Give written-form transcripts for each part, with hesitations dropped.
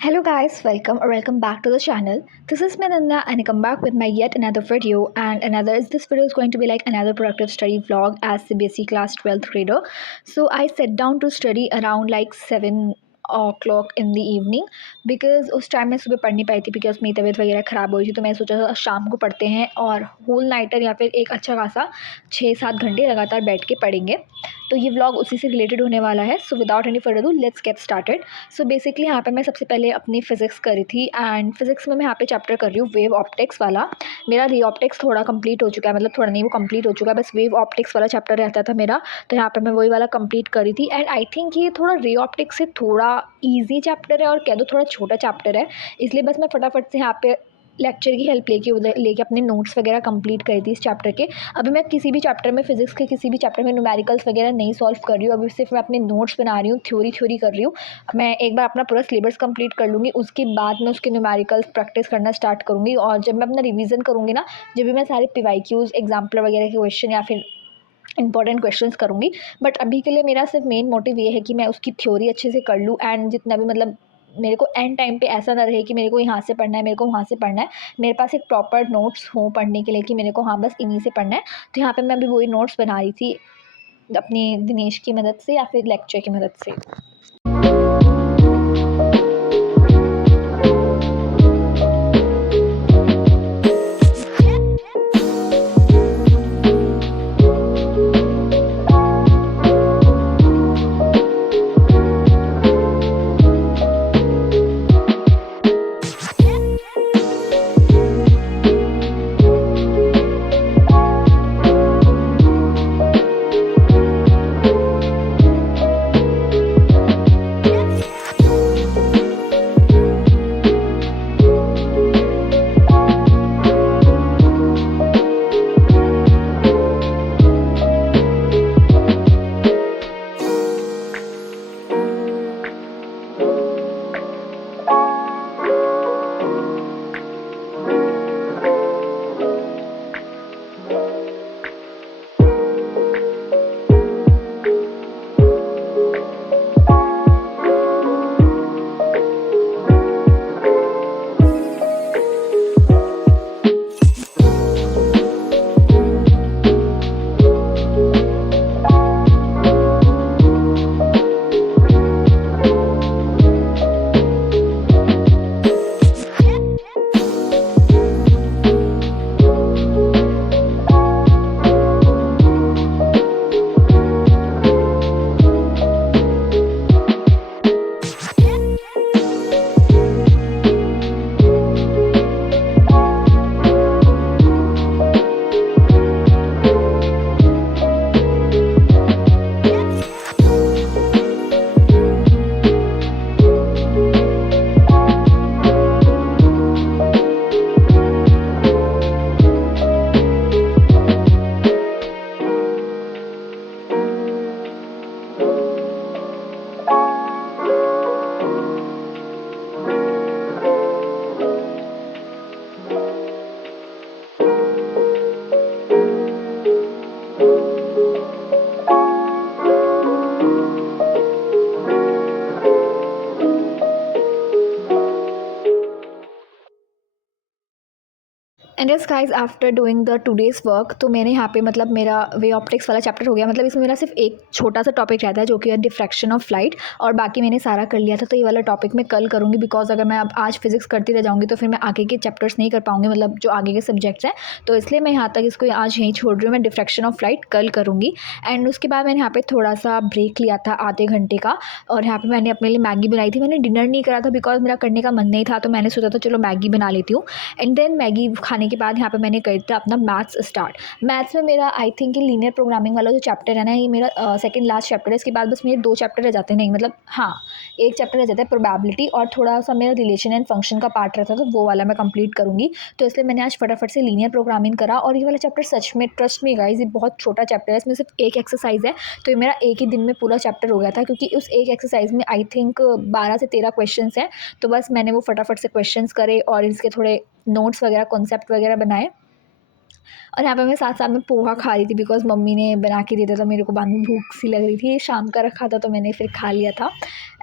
Hello guys, welcome or welcome back to the channel. This is Minanda and I come back with my yet another video and this video is going to be like another productive study vlog as the basic class 12th grader. So I sat down to study around like 7 o'clock in the evening because उस time मैं सुबह पढ़ नहीं पाई थी because मेरी तबीयत वगैरह ख़राब हो रही थी तो मैंने सोचा था शाम को पढ़ते हैं और होल नाइटर या फिर एक अच्छा खासा 6-7 घंटे लगातार बैठ के पढ़ेंगे। तो ये व्लॉग उसी से रिलेटेड होने वाला है। So without any further do let's get started. So basically यहाँ पे मैं सबसे पहले अपनी फिज़िक्स करी थी एंड फिज़िक्स में मैं यहाँ पे चैप्टर कर रही हूँ वेव ऑप्टिक्स वाला। मेरा री ऑप्टिक्स थोड़ा कंप्लीट हो चुका है, मतलब थोड़ा नहीं वो कंप्लीट हो चुका है, बस वेव ऑप्टिक्स वाला चैप्टर रहता था मेरा। तो यहाँ पे मैं वही वाला कंप्लीट करी थी एंड आई थिंक ये थोड़ा री ऑप्टिक्स से थोड़ा ईजी चैप्टर है और कह दो थोड़ा छोटा चैप्टर है, इसलिए बस मैं फटाफट से यहाँ पे लेक्चर की हेल्प लेके उधर लेके अपने नोट्स वगैरह कंप्लीट करी थी इस चैप्टर के। अभी मैं किसी भी चैप्टर में फिजिक्स के किसी भी चैप्टर में न्यूमेरिकल्स वगैरह नहीं सॉल्व कर रही हूँ, अभी सिर्फ मैं अपने नोट्स बना रही हूँ, थ्योरी कर रही हूँ। मैं एक बार अपना पूरा सिलेबस कंप्लीट कर लूँगी, उसके बाद मैं उसके न्यूमेरिकल्स प्रैक्टिस करना स्टार्ट करूँगी और जब मैं अपना रिवीजन करूँगी ना, जब भी मैं सारे PYQs एग्जाम्पलर वगैरह के क्वेश्चन या फिर इंपॉर्टेंट क्वेश्चंस करूँगी। बट अभी के लिए मेरा सिर्फ मेन मोटिव ये है कि मैं उसकी थ्योरी अच्छे से कर लूँ एंड जितना भी मतलब मेरे को एंड टाइम पे ऐसा ना रहे कि मेरे को यहाँ से पढ़ना है, मेरे को वहाँ से पढ़ना है। मेरे पास एक प्रॉपर नोट्स हों पढ़ने के लिए कि मेरे को हाँ बस इन्हीं से पढ़ना है। तो यहाँ पे मैं अभी वही नोट्स बना रही थी अपनी दिनेश की मदद से या फिर लेक्चर की मदद से। And yes guys after doing the today's work तो मैंने यहाँ पे मतलब मेरा वे ऑप्टिक्स वाला चैप्टर हो गया। मतलब इसमें मेरा सिर्फ एक छोटा सा टॉपिक रहता है जो कि है डिफ्रैक्शन ऑफ लाइट, और बाकी मैंने सारा कर लिया था। तो ये वाला टॉपिक मैं कल करूँगी बिकॉज अगर मैं अब आज फिजिक्स करती रह जाऊँगी तो फिर मैं आगे के चैप्टर्स नहीं कर पाऊँगी, मतलब जो आगे के सब्जेक्ट्स हैं। तो इसलिए मैं यहाँ तक इसको आज यहीं छोड़ रही हूँ, मैं डिफ्रैक्शन ऑफ लाइट कल करूँगी। एंड उसके बाद मैंने यहाँ पे थोड़ा सा ब्रेक लिया था आधे घंटे का, और यहाँ पे मैंने अपने लिए मैगी बनाई थी। मैंने डिनर नहीं करा था बिकॉज मेरा करने का मन नहीं था, तो मैंने सोचा था चलो मैगी बना लेती हूँ। एंड देन मैगी खाने के बाद यहाँ पे मैंने कर दिया अपना मैथ्स स्टार्ट। मैथ्स में मेरा आई थिंक कि लीनियर प्रोग्रामिंग वाला जो चैप्टर है ना, ये मेरा सेकंड लास्ट चैप्टर है। इसके बाद बस मेरे 2 चैप्टर रह जाते हैं, नहीं मतलब हाँ एक चैप्टर रह जाता है प्रोबेबिलिटी, और थोड़ा सा मेरा रिलेशन एंड फंक्शन का पार्ट रहता था, तो वो वाला मैं कंप्लीट करूँगी। तो इसलिए मैंने आज फटाफट से लीनियर प्रोग्रामिंग करा। और ये वाला चैप्टर सच में ट्रस्ट मी गाइज ये बहुत छोटा चैप्टर है, इसमें सिर्फ एक एक्सरसाइज है। तो ये मेरा एक ही दिन में पूरा चैप्टर हो गया था, क्योंकि उस एक एक्सरसाइज में आई थिंक 12 से 13 क्वेश्चन हैं। तो बस मैंने वो फटाफट से क्वेश्चन करे और इसके थोड़े नोट्स वगैरह कॉन्सेप्ट वगैरह बनाए। और यहाँ पे मैं साथ साथ में पोहा खा रही थी बिकॉज मम्मी ने बना के दिया था, मेरे को बाद में भूख सी लग रही थी, शाम का रखा था तो मैंने फिर खा लिया था।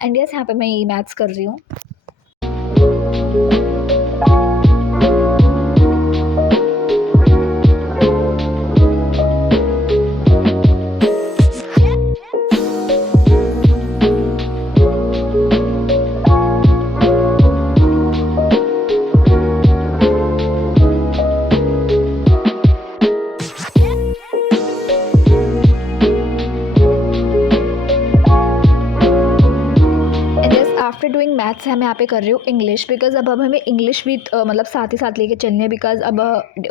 एंड यस यहाँ पे मैं ये मैथ्स कर रही हूँ। आफ्टर डूइंग मैथ्स मैं यहाँ पे कर रही हूँ इंग्लिश, बिकॉज अब हमें इंग्लिश भी मतलब साथ ही साथ लेके चलनी है, बिकॉज अब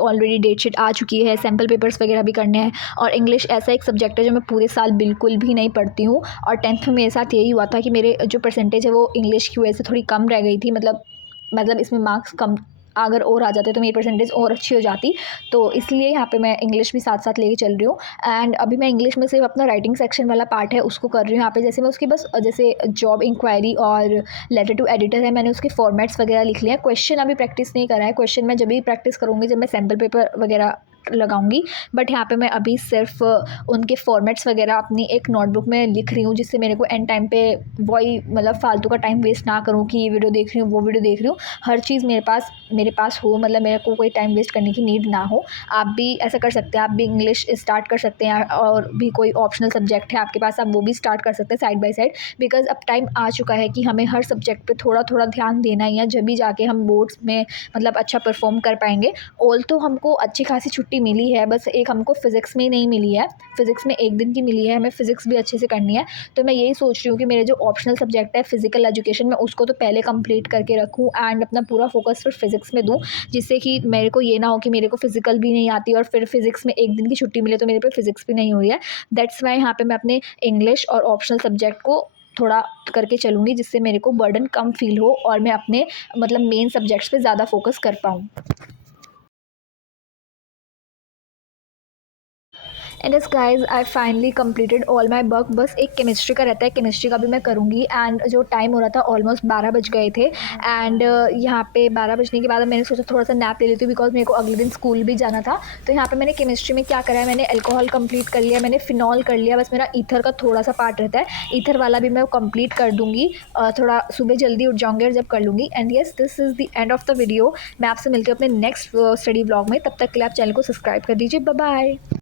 ऑलरेडी डेट शीट आ चुकी है, सैम्पल पेपर्स वगैरह भी करने हैं। और इंग्लिश ऐसा एक सब्जेक्ट है जो मैं पूरे साल बिल्कुल भी नहीं पढ़ती हूँ। और 10th में मेरे साथ यही हुआ था कि मेरे जो परसेंटेज है वो इंग्लिश की वजह से थोड़ी कम रह गई थी। मतलब इसमें मार्क्स कम अगर और आ जाते तो मेरी परसेंटेज और अच्छी हो जाती। तो इसलिए यहाँ पे मैं इंग्लिश भी साथ साथ लेके चल रही हूँ। एंड अभी मैं इंग्लिश में सिर्फ अपना राइटिंग सेक्शन वाला पार्ट है उसको कर रही हूँ यहाँ पे। जैसे मैं उसकी बस जैसे जॉब इंक्वायरी और लेटर टू एडिटर है, मैंने उसके फॉर्मेट्स वगैरह लिख लिए हैं। क्वेश्चन अभी प्रैक्टिस नहीं करा है, क्वेश्चन मैं जब भी प्रैक्टिस करूँगी जब मैं सैम्पल पेपर वगैरह लगाऊंगी। बट यहाँ पे मैं अभी सिर्फ उनके फॉर्मेट्स वगैरह अपनी एक नोटबुक में लिख रही हूँ, जिससे मेरे को एंड टाइम पे वही मतलब फालतू का टाइम वेस्ट ना करूँ कि ये वीडियो देख रही हूँ वो वीडियो देख रही हूँ। हर चीज़ मेरे पास हो, मतलब मेरे को कोई टाइम वेस्ट करने की नीड ना हो। आप भी ऐसा कर सकते हैं, आप भी इंग्लिश स्टार्ट कर सकते हैं, और भी कोई ऑप्शनल सब्जेक्ट है आपके पास आप वो भी स्टार्ट कर सकते हैं साइड बाय साइड। बिकॉज अब टाइम आ चुका है कि हमें हर सब्जेक्ट पे थोड़ा थोड़ा ध्यान देना ही है, जब भी जाके हम बोर्ड्स में मतलब अच्छा परफॉर्म कर पाएंगे। ऑल तो हमको अच्छी खासी छुट्टी मिली है, बस एक हमको फ़िज़िक्स में ही नहीं मिली है। फ़िज़िक्स में 1 दिन की मिली है, हमें फ़िज़िक्स भी अच्छे से करनी है। तो मैं यही सोच रही हूँ कि मेरे जो ऑप्शनल सब्जेक्ट है फ़िज़िकल एजुकेशन, मैं उसको तो पहले कंप्लीट करके रखूँ एंड अपना पूरा फोकस फिर फ़िज़िक्स में दूँ, जिससे कि मेरे को ये ना हो कि मेरे को फ़िज़िकल भी नहीं आती और फिर फ़िज़िक्स में 1 दिन की छुट्टी मिले तो मेरे पे फ़िज़िक्स भी नहीं हो रही है। दैट्स वाई यहाँ पे मैं अपने इंग्लिश और ऑप्शनल सब्जेक्ट को थोड़ा करके चलूँगी, जिससे मेरे को बर्डन कम फ़ील हो और मैं अपने मतलब मेन सब्जेक्ट्स पे ज़्यादा फोकस कर पाऊँ। And yes guys, I finally completed all my work. बस एक केमिस्ट्री का रहता है, केमिस्ट्री का भी मैं करूँगी। एंड जो टाइम हो रहा था ऑलमोस्ट 12 बज गए थे। एंड यहाँ पे 12 बजने के बाद मैंने सोचा थोड़ा सा नैप ले लेती हूँ, बिकॉज मेरे को अगले दिन स्कूल भी जाना था। तो यहाँ पे मैंने केमिस्ट्री में क्या करा है, मैंने अल्कोहल कंप्लीट कर लिया, मैंने फिनॉल कर लिया। बस मेरा ईथर का थोड़ा सा पार्ट रहता है, ईथर वाला भी मैं कंप्लीट कर दूँगी। थोड़ा सुबह जल्दी उठ जाऊँगी और जब कर लूँगी। And yes, this is the end of the video. मैं आपसे मिलती हूँ अपने नेक्स्ट स्टडी ब्लॉग में, तब तक के लिए आप चैनल को सब्सक्राइब कर दीजिए। Bye bye.